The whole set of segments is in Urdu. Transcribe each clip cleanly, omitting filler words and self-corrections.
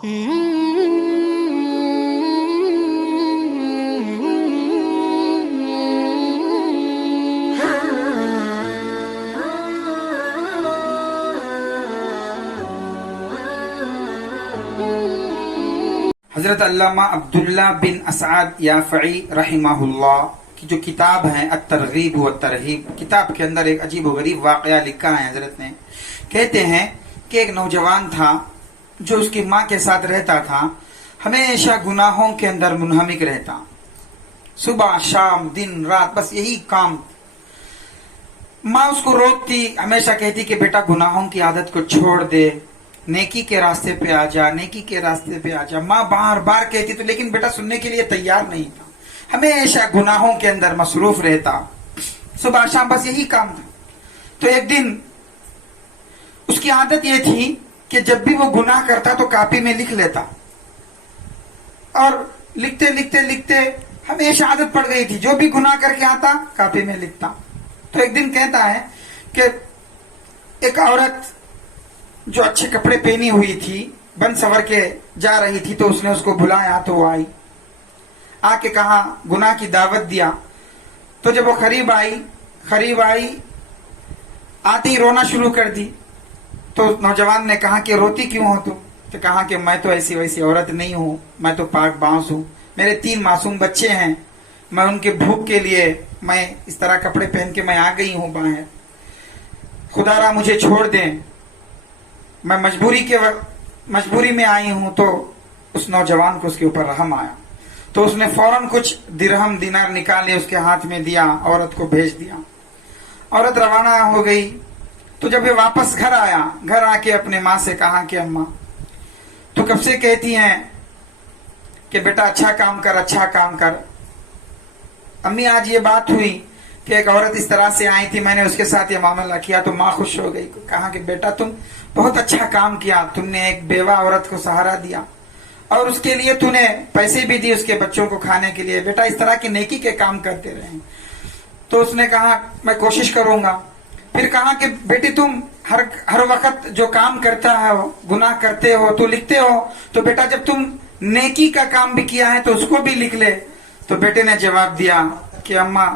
حضرت علامہ عبداللہ بن اسعد یافعی رحمہ کی جو کتاب ہے الترغیب و الترہیب، کتاب کے اندر ایک عجیب و غریب واقعہ لکھا ہے حضرت نے. کہتے ہیں کہ ایک نوجوان تھا جو اس کی ماں کے ساتھ رہتا تھا، ہمیشہ گناہوں کے اندر منہمک رہتا، صبح شام دن رات بس یہی کام. ماں اس کو روکتی، ہمیشہ کہتی کہ بیٹا گناہوں کی عادت کو چھوڑ دے، نیکی کے راستے پہ آ جا، نیکی کے راستے پہ آ جا. ماں بار بار کہتی تو لیکن بیٹا سننے کے لیے تیار نہیں تھا، ہمیشہ گناہوں کے اندر مصروف رہتا، صبح شام بس یہی کام تھا. تو ایک دن اس کی عادت یہ تھی کہ جب بھی وہ گناہ کرتا تو کاپی میں لکھ لیتا، اور لکھتے لکھتے لکھتے ہمیشہ عادت پڑ گئی تھی، جو بھی گناہ کر کے آتا کاپی میں لکھتا. تو ایک دن کہتا ہے کہ ایک عورت جو اچھے کپڑے پہنی ہوئی تھی بن سور کے جا رہی تھی، تو اس نے اس کو بلایا تو وہ آئی، آ کے کہا گناہ کی دعوت دیا. تو جب وہ قریب آئی آتی رونا شروع کر دی. تو نوجوان نے کہا کہ روتی کیوں ہو تم؟ تو کہا کہ میں تو ایسی ویسی عورت نہیں ہوں، میں تو پاک باز ہوں، میرے 3 معصوم بچے ہیں، میں ان کے بھوک کے لیے میں اس طرح کپڑے پہن کے میں آ گئی ہوں باہر، خدا را مجھے چھوڑ دیں، میں مجبوری میں آئی ہوں. تو اس نوجوان کو اس کے اوپر رحم آیا، تو اس نے فوراً کچھ درہم دینار نکالے اس کے ہاتھ میں دیا، عورت کو بھیج دیا. عورت روانہ ہو گئی. تو جب وہ واپس گھر آیا، گھر آ کے اپنے ماں سے کہا کہ اماں تو کب سے کہتی ہیں کہ بیٹا اچھا کام کر اچھا کام کر. امی آج یہ بات ہوئی کہ ایک عورت اس طرح سے آئی تھی، میں نے اس کے ساتھ یہ معاملہ کیا. تو ماں خوش ہو گئی، کہا کہ بیٹا تم بہت اچھا کام کیا، تم نے ایک بیوہ عورت کو سہارا دیا اور اس کے لیے تو نے پیسے بھی دی اس کے بچوں کو کھانے کے لیے. بیٹا اس طرح کے نیکی کے کام کرتے رہیں. تو اس نے کہا میں کوشش کروں گا. پھر کہا کہ بیٹی تم ہر وقت جو کام کرتا ہے گناہ کرتے ہو تو لکھتے ہو، تو بیٹا جب تم نیکی کا کام بھی کیا ہے تو اس کو بھی لکھ لے. تو بیٹے نے جواب دیا کہ اماں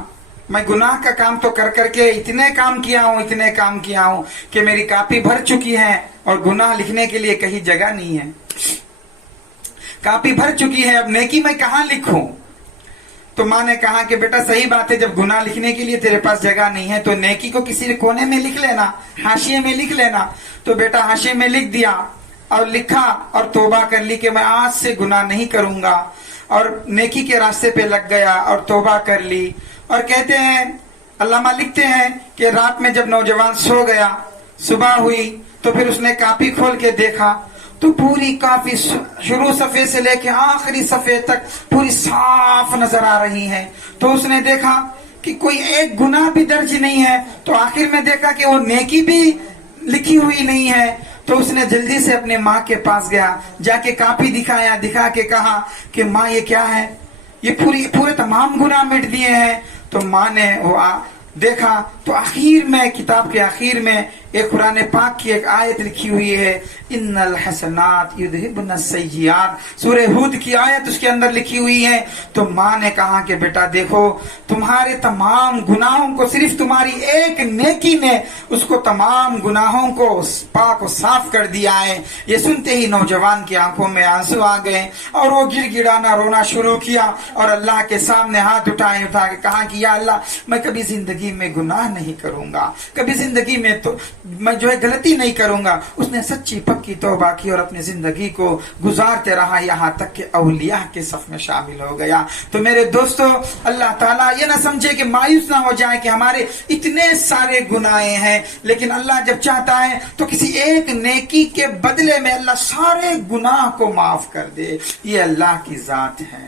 میں گناہ کا کام تو کر کے اتنے کام کیا ہوں کہ میری کاپی بھر چکی ہے اور گناہ لکھنے کے لیے کہیں جگہ نہیں ہے. کاپی بھر چکی ہے، اب نیکی میں کہاں لکھوں؟ تو ماں نے کہا کہ بیٹا صحیح بات ہے، جب گناہ لکھنے کے لیے تیرے پاس جگہ نہیں ہے تو نیکی کو کسی کونے میں لکھ لینا، حاشیے میں لکھ لینا. تو بیٹا حاشیے میں لکھ دیا اور لکھا اور توبہ کر لی کہ میں آج سے گناہ نہیں کروں گا، اور نیکی کے راستے پہ لگ گیا اور توبہ کر لی. اور کہتے ہیں علامہ لکھتے ہیں کہ رات میں جب نوجوان سو گیا، صبح ہوئی تو پھر اس نے کاپی کھول کے دیکھا تو پوری کاپی شروع صفحے سے لے کے آخری صفحے تک پوری صاف نظر آ رہی ہے. تو اس نے دیکھا کہ کوئی ایک گناہ بھی درج نہیں ہے. تو آخر میں دیکھا کہ وہ نیکی بھی لکھی ہوئی نہیں ہے. تو اس نے جلدی سے اپنے ماں کے پاس گیا، جا کے کاپی دکھا کے کہا کہ ماں یہ کیا ہے؟ یہ پورے تمام گناہ مٹ دیے ہیں. تو ماں نے وہ دیکھا تو آخر میں کتاب کے آخر میں ایک قرآن پاک کی ایک آیت لکھی ہوئی ہے، ان الحسنات یذہبن السیئات، سورہ ہود کی آیت اس کے اندر لکھی ہوئی ہے. تو ماں نے کہا کہ بیٹا دیکھو تمہارے تمام گناہوں کو صرف تمہاری ایک نیکی نے اس کو تمام گناہوں کو پاک و صاف کر دیا ہے. یہ سنتے ہی نوجوان کی آنکھوں میں آنسو آ گئے اور وہ گڑ گڑانا رونا شروع کیا اور اللہ کے سامنے ہاتھ اٹھا کے کہا کہ یا اللہ میں کبھی زندگی میں گناہ نہیں کروں گا، کبھی زندگی میں تو میں جو ہے غلطی نہیں کروں گا. اس نے سچی پکی توبہ کی اور اپنی زندگی کو گزارتے رہا یہاں تک کہ اولیاء کے صف میں شامل ہو گیا. تو میرے دوستو اللہ تعالیٰ یہ نہ سمجھے کہ مایوس نہ ہو جائے کہ ہمارے اتنے سارے گناہ ہیں، لیکن اللہ جب چاہتا ہے تو کسی ایک نیکی کے بدلے میں اللہ سارے گناہ کو معاف کر دے. یہ اللہ کی ذات ہے.